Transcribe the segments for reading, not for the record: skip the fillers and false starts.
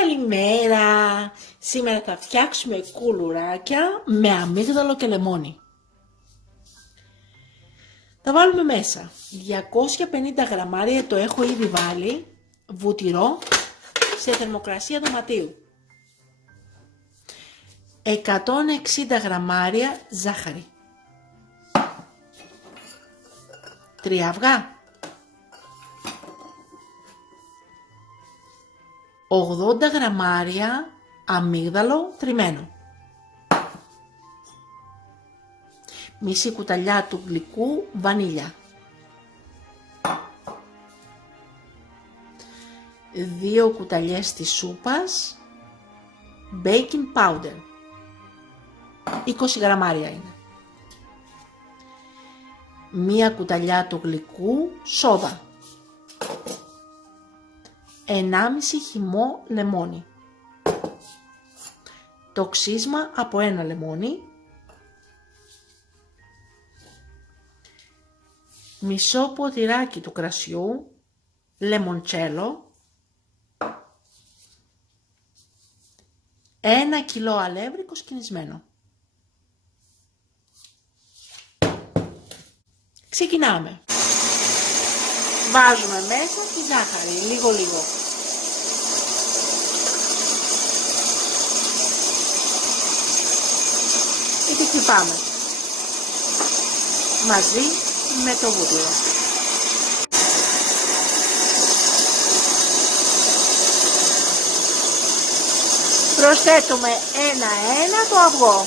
Καλημέρα! Σήμερα θα φτιάξουμε κουλουράκια με αμύγδαλο και λεμόνι. Θα βάλουμε μέσα 250 γραμμάρια, το έχω ήδη βάλει, βουτυρό σε θερμοκρασία δωματίου. 160 γραμμάρια ζάχαρη. 3 αυγά. 80 γραμμάρια αμύγδαλο τριμμένο. Μισή κουταλιά του γλυκού βανίλια. 2 κουταλιές της σούπας baking powder. 20 γραμμάρια είναι. 1 κουταλιά του γλυκού σόδα. 1,5 χυμό λεμόνι. Το ξύσμα από 1 λεμόνι. Μισό ποτηράκι του κρασιού λεμοντσέλο. 1 κιλό αλεύρικο σκηνισμένο. Ξεκινάμε. Βάζουμε μέσα τη ζάχαρη, λίγο. Και τη χτυπάμε μαζί με το βούτυρο. Προσθέτουμε ένα-ένα το αυγό.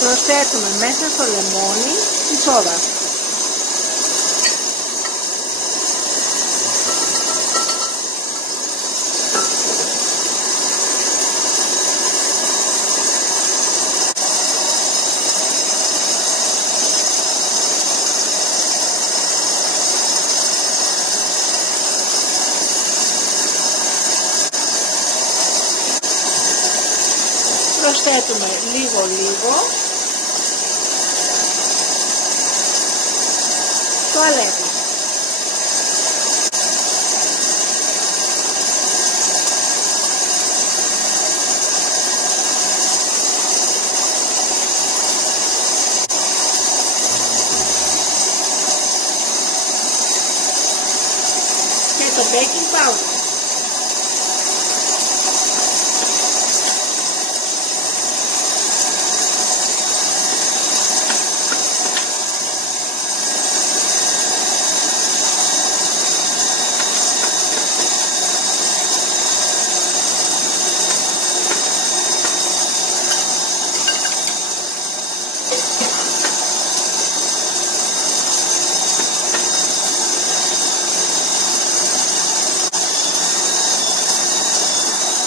Προσθέτουμε μέσα στο λεμόνι τη σόδα. Προσθέτουμε λίγο το αλεύρι. Και το baking powder.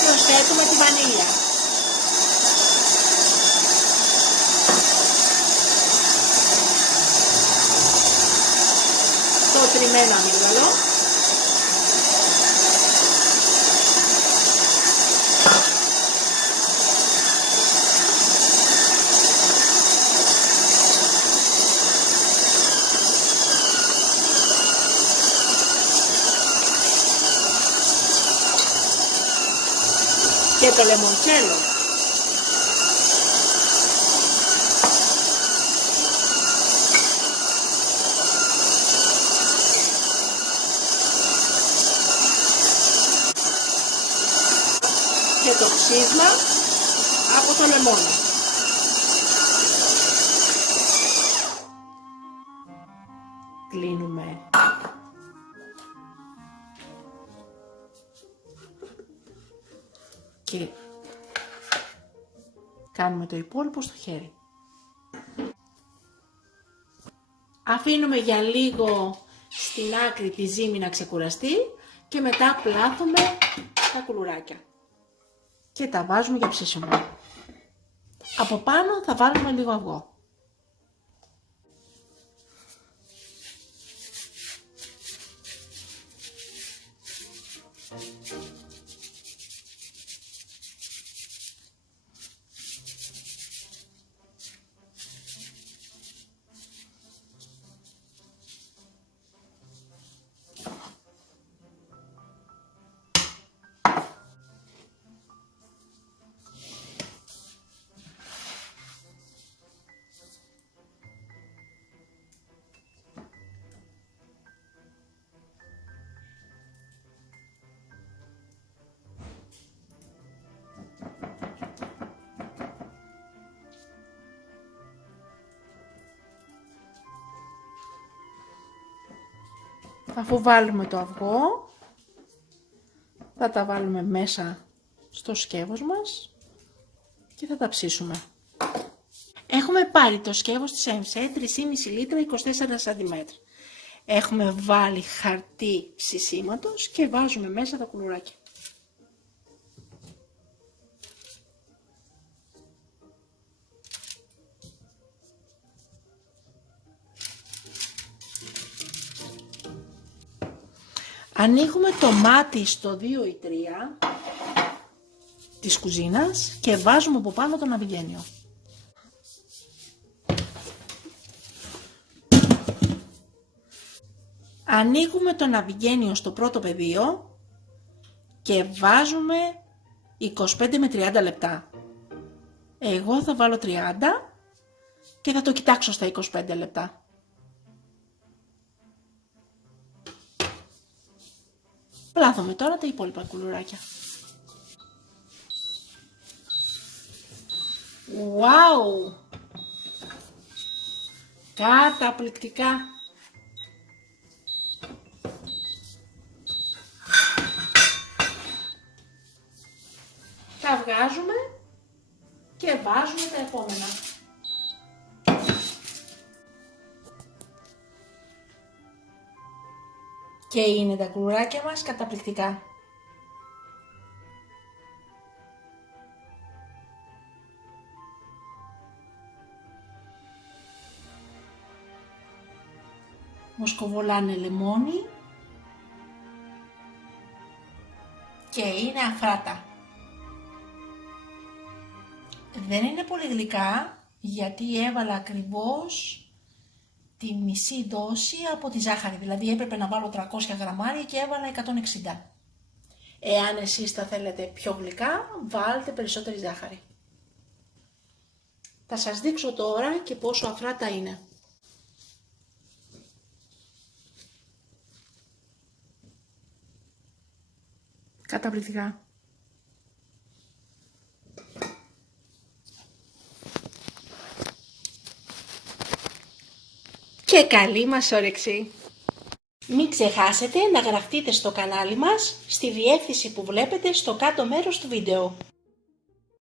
Προσθέτουμε τη βανίλια. Το τριμμένο αμύγδαλο. Και το λεμοντσέλο. Και το ξύσμα από το λεμόνι. Κλείνουμε. Και κάνουμε το υπόλοιπο στο χέρι. Αφήνουμε για λίγο στην άκρη τη ζύμη να ξεκουραστεί και μετά πλάθουμε τα κουλουράκια και τα βάζουμε για ψήσιμο. Από πάνω θα βάλουμε λίγο αυγό. Αφού βάλουμε το αυγό, θα τα βάλουμε μέσα στο σκεύος μας και θα τα ψήσουμε. Έχουμε πάρει το σκεύος της ΕΜΣΕ 3,5 λίτρα 24 cm. Έχουμε βάλει χαρτί ψησίματος και βάζουμε μέσα τα κουλουράκια. Ανοίγουμε το μάτι στο 2 ή 3 της κουζίνας και βάζουμε από πάνω το ναυγένιο. Ανοίγουμε το ναυγένιο στο πρώτο πεδίο και βάζουμε 25 με 30 λεπτά. Εγώ θα βάλω 30 και θα το κοιτάξω στα 25 λεπτά. Πλάθουμε τώρα τα υπόλοιπα κουλουράκια. Wow! Καταπληκτικά! Τα βγάζουμε και βάζουμε τα επόμενα. Και είναι τα κουλουράκια μας καταπληκτικά. Μοσκοβολάνε λεμόνι και είναι αφράτα. Δεν είναι πολύ γλυκά γιατί έβαλα ακριβώς τη μισή δόση από τη ζάχαρη, δηλαδή έπρεπε να βάλω 300 γραμμάρια και έβαλα 160. Εάν εσείς τα θέλετε πιο γλυκά, βάλτε περισσότερη ζάχαρη. Θα σας δείξω τώρα και πόσο αφράτα είναι. Καταπληκτικά. Και καλή μας όρεξη! Μην ξεχάσετε να γραφτείτε στο κανάλι μας στη διεύθυνση που βλέπετε στο κάτω μέρος του βίντεο.